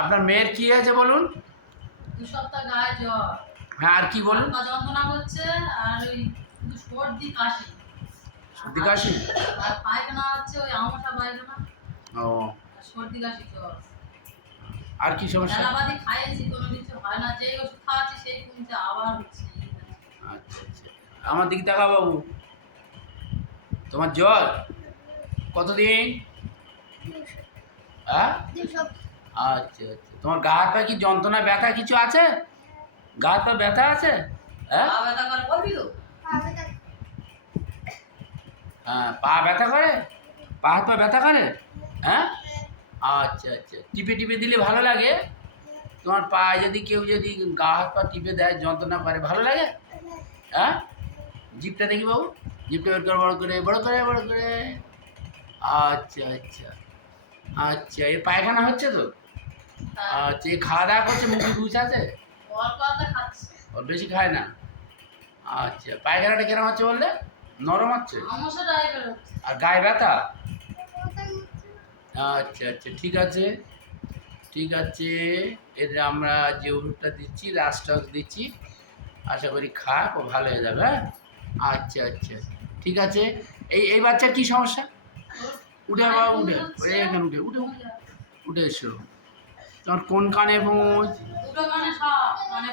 আপনার মেয়ের কি হয়েছে বলুন? 2 সপ্তাহ গায়ে জ্বর। হ্যাঁ, আর কি বলুন? পা যন্ত্রণা করছে আর ওই শুধু সর্দি কাশি। সর্দি কাশি? আর পায়খানা হচ্ছে ওই আমাশা পায়খানা। ও। সর্দি কাশি জ্বর। আর কি সমস্যা? এলাবাদি খাইয়েছি কোনো কিছু হয় না, যেই ওষুধ খাওয়াচ্ছি সেই কমছে আবার হচ্ছে। আচ্ছা আচ্ছা, আমার দিকে দেখা বাবু। তোমার জ্বর কতদিন? হ্যাঁ, আচ্ছা আচ্ছা। তোমার গা হাত পা কি যন্ত্রণা ব্যথা কিছু আছে? গা হাত পা ব্যথা আছে? হ্যাঁ, পা ব্যথা করে বলবি তো? হ্যাঁ, পা ব্যথা করে? পা হাত পা ব্যথা করে? হ্যাঁ, আচ্ছা আচ্ছা। টিপে টিপে দিলে ভালো লাগে? তোমার পায়ে যদি কেউ যদি গা হাত পা টিপে দেয়, যন্ত্রণা করে, ভালো লাগে? হ্যাঁ, জিভটা দেখি বাবু, জিভটা বের করে, বড় করে, বড় করে, বড় করে। আচ্ছা আচ্ছা আচ্ছা। এ পায়খানা হচ্ছে তো? আচ্ছা, এ খাওয়া দাওয়া করছে, মুখে রুচ আছে? অল্প অল্প খাচ্ছে। ওর বেশি খায় না? আচ্ছা, পায়খানাটা কেন হচ্ছে বললে? নরম হচ্ছে? আমাশা টাইপের হচ্ছে। আর গায়ে ব্যথা? আচ্ছা আচ্ছা, ঠিক আছে ঠিক আছে। এর আমরা যে ওষুধটা দিচ্ছি, রাস্টক্স দিচ্ছি, আশা করি খাক, ও ভালো হয়ে যাবে। হ্যাঁ, আচ্ছা আচ্ছা, ঠিক আছে। এই বাচ্চার কি সমস্যা? উঠে বাবা, উঠে এখানে, উঠে উঠে উঠে এসো। তোমার কোন কানে মুজ? দুটো কানে সব মানে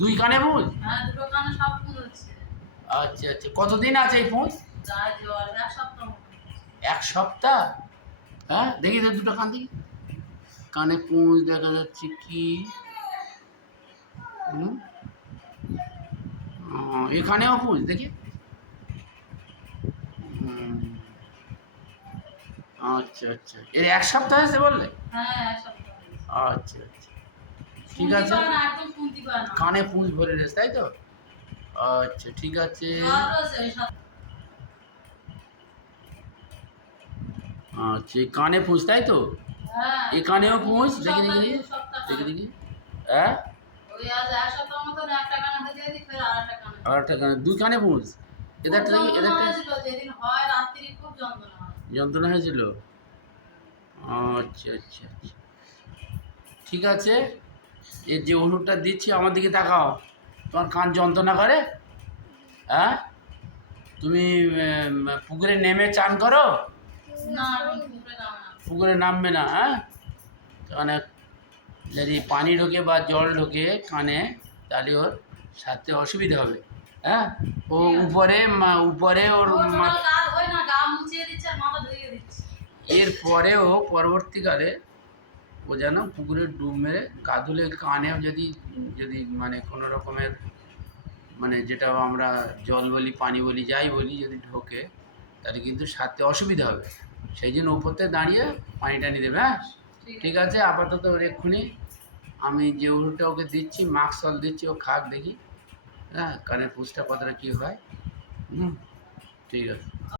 দুই কানে মুজ? হ্যাঁ, দুটো কানে সব ফুল হচ্ছে। আচ্ছা আচ্ছা, কতদিন আছে এই পুঁজ? গায়ে জ্বর 1 সপ্তাহ মতো। 1 সপ্তাহ? হ্যাঁ, দেখি তো দুটো কান দেখি। কানে পুঁজ দেখা যাচ্ছে কি? হুম, এখানেও পুঁজ দেখি। হুম, আচ্ছা আচ্ছা। এর 1 সপ্তাহ হয়েছে বললে? হ্যাঁ, 1 সপ্তাহ হয়েছে। আচ্ছা আচ্ছা, ঠিক আছে। শুনতে পায় না, একদম শুনতে পায় না। কানে পুঁজ ভরে রয়েছে, তাই তো? আচ্ছা, ঠিক আছে। জ্বর রয়েছে ওই সাথে। আচ্ছা, এই কানে পুঁজ, তাই তো? হ্যাঁ। এখানেও পুঁজ, দু দেখি সপ্তাহ, দেখি 2 সপ্তাহ দেখি কানে। দেখি। হ্যাঁ, ওই আজ 1 সপ্তাহ মতন একটা কানে হয়েছে, এদিক ফের আরেকটা কানে। আর একটা কানে, দুই কানে পুঁজ। খুব এদেরটা দেখি, যন্ত্রণা এদেরটা হয়েছিল, যেদিন হয় রাত্রি খুব যন্ত্রণা হয়। যন্ত্রণা হয়েছিল? আচ্ছা আচ্ছা আচ্ছা, ঠিক আছে। এর যে ওষুধটা দিচ্ছি, আমার দিকে তাকাও। তোমার কান যন্ত্রণা করে? হ্যাঁ, তুমি পুকুরে নেমে চান করো? না, এখন পুকুরে যাবে না। পুকুরে নামবে না? হ্যাঁ, কারণ যদি পানি ঢোকে বা জল ঢোকে কানে, তাহলে ওর সাথে অসুবিধা হবে। হ্যাঁ, ও উপরে উপরে ওর ও টোটাল গা ধোয় না, গা মুছিয়ে দিচ্ছে আর মাথা ধুইয়ে দিচ্ছে। এর পরেও পরবর্তীকালে ও যেন পুকুরে ডুব মেরে গা ধুলে, কানেও যদি যদি মানে কোনো রকমের মানে যেটা আমরা জল বলি, পানি বলি, যাই বলি, যদি ঢোকে, তাহলে কিন্তু সারতে অসুবিধা হবে। সেই জন্য উপর থেকে দাঁড়িয়ে পানি টানি দেবে। হ্যাঁ, ঠিক আছে। আপাতত ওর এক্ষুনি আমি যে ওষুধটা ওকে দিচ্ছি, মাস্ক দিচ্ছি, ও খাক দেখি। হ্যাঁ, কানের পুঁজটা কতটা কী হয়। হুম, ঠিক আছে।